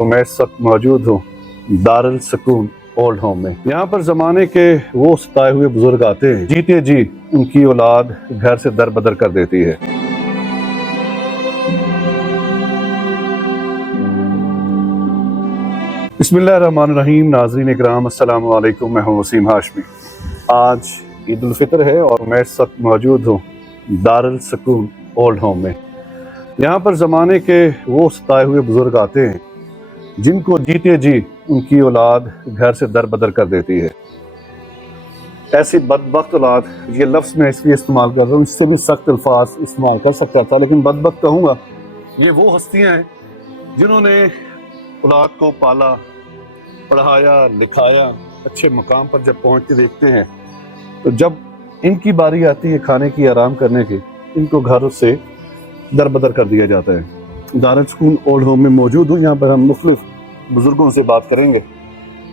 तो मैं इस वक्त मौजूद हूँ दारुल सुकून ओल्ड होम में। यहाँ पर ज़माने के वो सताए हुए बुजुर्ग आते हैं, जीते जी उनकी औलाद घर से दर बदर कर देती है। बिस्मिल्लाहिर्रहमानिर्रहीम। नाज़रीन इकराम, अस्सलाम वालेकुम। मैं हूँ वसीम हाशमी। आज ईद उल फितर है और मैं इस वक्त मौजूद हूँ दारुल सुकून ओल्ड होम में। यहाँ पर ज़माने के वो सताए हुए बुजुर्ग आते हैं जिनको जीते जी उनकी औलाद घर से दर बदर कर देती है। ऐसी बदबख्त औलाद, ये लफ्ज़ मैं इसलिए इस्तेमाल कर रहा हूँ, इससे भी सख्त अल्फाज इस्तेमाल कर सकता था, लेकिन बदबख्त कहूँगा। ये वो हस्तियाँ हैं जिन्होंने औलाद को पाला, पढ़ाया, लिखाया, अच्छे मुकाम पर जब पहुँच के देखते हैं तो जब इनकी बारी आती है खाने की, आराम करने की, इनको घर से दर बदर कर दिया जाता है। दारुल सुकून ओल्ड होम में मौजूद हूँ। यहाँ पर हम मुख्तलिफ बुजुर्गों से बात करेंगे।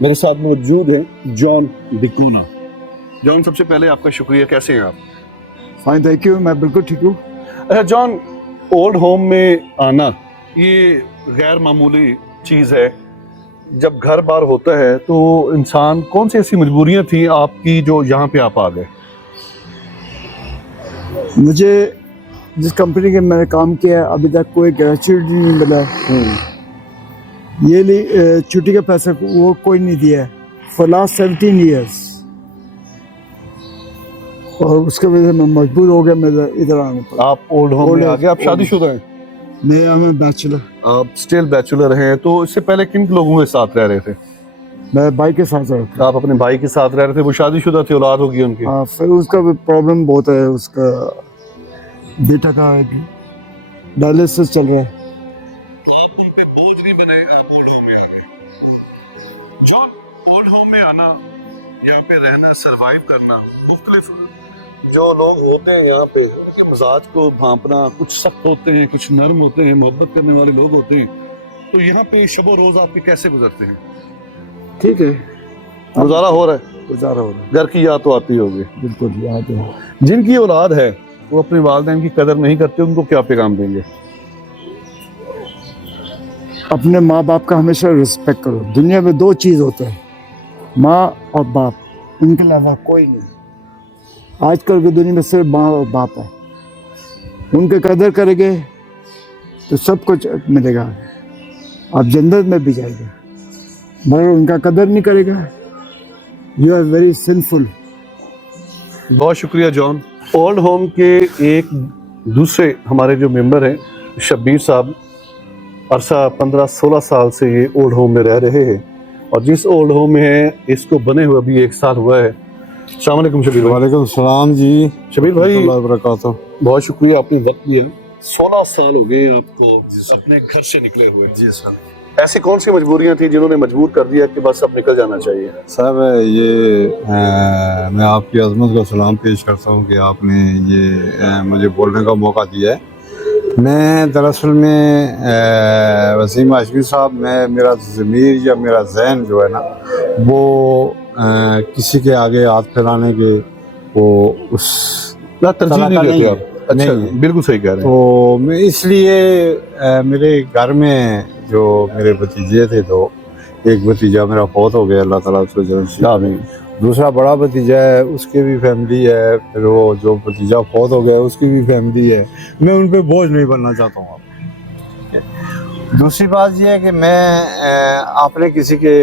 मेरे साथ मौजूद है जॉन डिकोना। जॉन, सबसे पहले आपका शुक्रिया। कैसे हैं आप? Fine, thank you. मैं बिल्कुल ठीक हूँ। अच्छा जॉन, ओल्ड होम में आना ये गैर मामूली चीज़ है। जब घर बार होता है तो इंसान, कौन सी ऐसी मजबूरियाँ थी आपकी जो यहाँ पे आप आ गए? मुझे जिस कंपनी के मैंने काम किया है अभी तक कोई ग्रेजुएट नहीं मिला। ये छुट्टी का पैसा वो कोई नहीं दिया है फॉर लास्ट 17 ईयर्स, और उसके वजह से मैं मजबूर हो गया मेरा इधर आने पर। आप ओल्ड होम में आ गए। आप शादीशुदा हैं? मैं बैचलर। आप स्टिल बैचलर हैं। तो इससे पहले किन लोगों के साथ रह रहे थे? मैं भाई के साथ रहता हूँ। आप अपने भाई के साथ रह रहे थे, वो शादीशुदा थे, औलाद होगी उनकी? हाँ, फिर उसका प्रॉब्लम बहुत है। उसका बेटा का डायलिसिस चल रहा है। आप उन पे बोझ नहीं बने, आप ओल्ड होम में आ गए। जो ओल्ड होम में आना, यहाँ पे रहना, सरवाइव करना, मुख्तलिफ जो लोग होते हैं यहाँ पे, उनके मिजाज को भांपना, कुछ सख्त होते हैं, कुछ नरम होते हैं, मोहब्बत करने वाले लोग होते हैं। तो यहाँ पे शब रोज आपके कैसे गुजरते हैं? ठीक है, गुजारा हो रहा है? गुजारा हो रहा है। घर की याद तो आती होगी। बिल्कुल याद है। जिनकी औलाद है वो अपने वालिदैन की कदर नहीं करते, उनको क्या पैगाम देंगे? अपने माँ बाप का हमेशा रिस्पेक्ट करो। दुनिया में दो चीज़ होते हैं, माँ और बाप, इनके अलावा कोई नहीं। आजकल की दुनिया में सिर्फ माँ और बाप है। उनके कदर करेंगे तो सब कुछ मिलेगा, आप जन्नत में भी जाएंगे। मगर उनका कदर नहीं करेगा, यू आर वेरी सिंफुल। बहुत शुक्रिया जॉन। ओल्ड होम के एक दूसरे हमारे जो मेंबर हैं, शब्बीर साहब, अरसा 15-16 साल से ये ओल्ड होम में रह रहे हैं, और जिस ओल्ड होम में है इसको बने हुए अभी 1 साल हुआ है। अस्सलाम वालेकुम शबीर भाई। वालेकुम सलाम जी। शबीर भाई, बरकातहू। बहुत शुक्रिया, आपने वक्त दिया। 16 साल हो गए आपको अपने घर से निकले हुए। जी सर। ऐसी कौन सी मजबूरियां थी जिन्होंने मजबूर कर दिया कि बस अब निकल जाना चाहिए? सर मैं आपकी अजमत को सलाम पेश करता हूँ कि आपने ये मुझे बोलने का मौका दिया है। मैं दरअसल में वसीम हाशमी साहब, मेरा ज़मीर या मेरा जहन जो है ना, वो किसी के आगे हाथ फैलाने के वो उस तरजीह नहीं देते आप? अच्छा, नहीं, बिल्कुल सही कह रहे हैं। तो मैं इसलिए मेरे घर में जो मेरे भतीजे थे, तो एक भतीजा मेरा फौत हो गया, अल्लाह ताला उसको जन्नत। दूसरा बड़ा भतीजा है, उसकी भी फैमिली है। फिर वो जो भतीजा फौत हो गया उसकी भी फैमिली है। मैं उन पे बोझ नहीं बनना चाहता हूँ। दूसरी बात यह है कि मैं अपने किसी के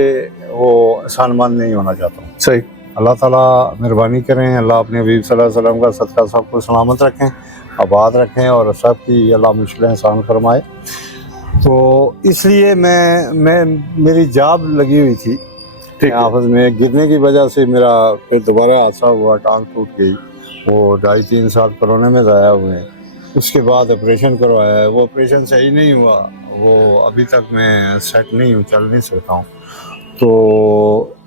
वो एहसानमंद नहीं होना चाहता हूँ। सही। अल्लाह ताला मेहरबानी करें, अल्लाह अपने हबीब सल्लल्लाहु अलैहि वसल्लम का सदका सबको सलामत रखें, आबाद रखें, और सब की अल्लाह मुश्किलें आसान फरमाए। तो इसलिए मेरी जॉब लगी हुई थी ऑफिस में, गिरने की वजह से मेरा फिर दोबारा हादसा हुआ, टांग टूट गई। वो 2.5-3 साल कोरोना में ज़ाया हुए हैं। उसके बाद ऑपरेशन करवाया है, वो ऑपरेशन सही नहीं हुआ। वो अभी तक मैं सेट नहीं हूँ, चल नहीं सकता हूँ। तो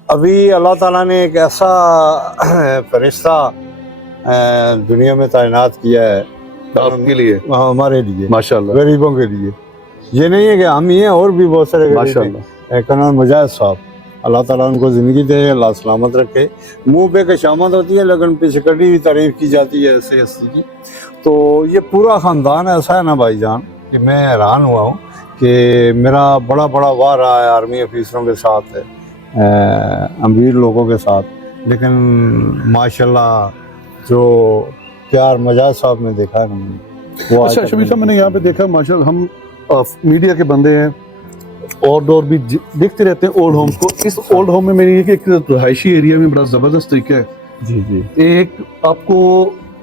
अभी अल्लाह ताला ने एक ऐसा फरिश्ता दुनिया में तैनात किया है आपके लिए, हमारे लिए, माशाल्लाह, गरीबों के लिए। ये नहीं है कि हम ही हैं, और भी बहुत सारे माशाल्लाह। कर्नल मुजाहिद साहब, अल्लाह ताला उनको ज़िंदगी दे, अल्लाह सलामत रखे। मुंह पे कशामत होती है लेकिन पीछे कड़ी भी तारीफ की जाती है ऐसे हस्ती की। तो ये पूरा ख़ानदान ऐसा है ना भाईजान, कि मैं हैरान हुआ हूँ कि मेरा बड़ा बड़ा वाह रहा है आर्मी ऑफिसरों के साथ, अमीर लोगों के साथ, लेकिन माशाल्लाह जो प्यार मजाज साहब ने देखा है मैंने, वो आज अच्छा तक शबीर साहब, नहीं मैंने यहाँ पे देखा माशाल्लाह, हम मीडिया के बंदे हैं और भी देखते रहते हैं ओल्ड होम्स को। इस ओल्ड होम में मेरी ये कि एक रहायशी एरिया में बड़ा ज़बरदस्त तरीका है। जी जी एक आपको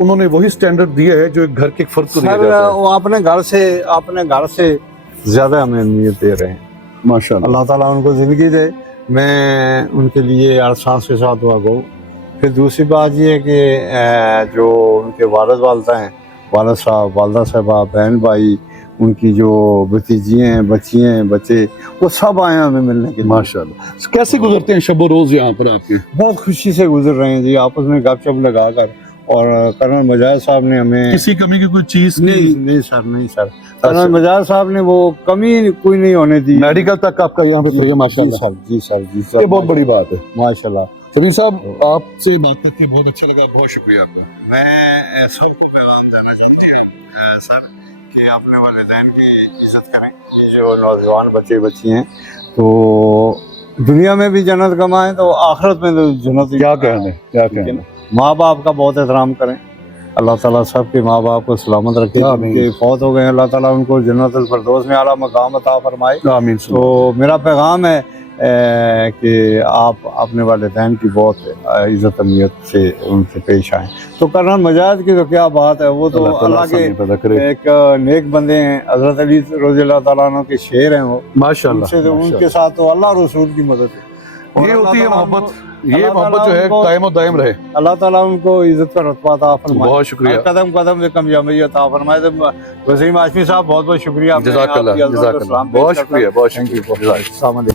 उन्होंने वही स्टैंडर्ड दिया है जो एक घर के एक फर्द को दिया सर, जाता है। वो अपने घर से ज़्यादा हमें अहमियत दे रहे हैं। माशाल्लाह। अल्लाह ताला उनको ज़िंदगी दे, मैं उनके लिए हर सांस के साथ दुआ गो। फिर दूसरी बात ये है कि जो उनके वालिद वालदा हैं, वालिद साहब, वालदा साहबा, बहन भाई, उनकी जो भतीजी हैं, बच्ची हैं, बच्चे, वो सब आए हैं हमें मिलने के लिए। माशाल्लाह। कैसे गुजरते हैं शब रोज़ यहाँ पर आपके? बहुत खुशी से गुजर रहे हैं जी, आपस में गपशप लगा कर। और कर्नल मजाज साहब ने हमें किसी कमी की कोई चीज़ नहीं सर, कर्नल मजाज साहब ने वो कमी कोई नहीं होने दी। मेडिकल तक आपका यहाँ पे सही है माशाल्लाह। जी सर, ये बहुत बड़ी बात है माशाल्लाह। शबीर साहब, आपसे बात करके बहुत अच्छा लगा, बहुत शुक्रिया आपका। मैं सबको पैगाम देना चाहती हूँ सर कि अपने वालिदैन की इज्जत करें। ये जो नौजवान बच्चे बच्ची हैं, तो दुनिया में भी जन्नत कमाएं तो आखिरत में तो जन्नत। क्या कहने माँ बाप का बहुत एहतराम करें। अल्लाह ताला सबके माँ बाप को सलामत रखे। आमीन। जिनके फौत हो गए हैं, अल्लाह ताला उनको जन्नतुल फिरदौस में आला मकाम अता फरमाए। आमीन। तो मेरा पैगाम है कि आप अपने वालिदैन की बहुत इज्जत अहमियत से उनसे पेश आएँ। तो कर्नल मजाज की तो क्या बात है, वो तो अल्लाह के एक नेक बंदे हैं। हज़रत अली रज़ी अल्लाह तआला अन्हु के शेर हैं वो, माशाल्लाह। तो उनके साथ तो अल्लाह रसूल की मदद है। और ये होती है मोहब्बत, ये अल्लाह मोहब्बत ताला जो है उनको- कायम और दायम रहे। अल्लाह ताला उनको इज्जत का रुतबा अता फरमाए। बहुत शुक्रिया। हर कदम कदम पे कामयाबी अता फरमाए। तो वसीम हाशमी साहब बहुत बहुत शुक्रिया। जज़ाकल्लाह, जज़ाकल्लाह। बहुत शुक्रिया, बहुत शुक्रिया। अस्सलाम वालेकुम।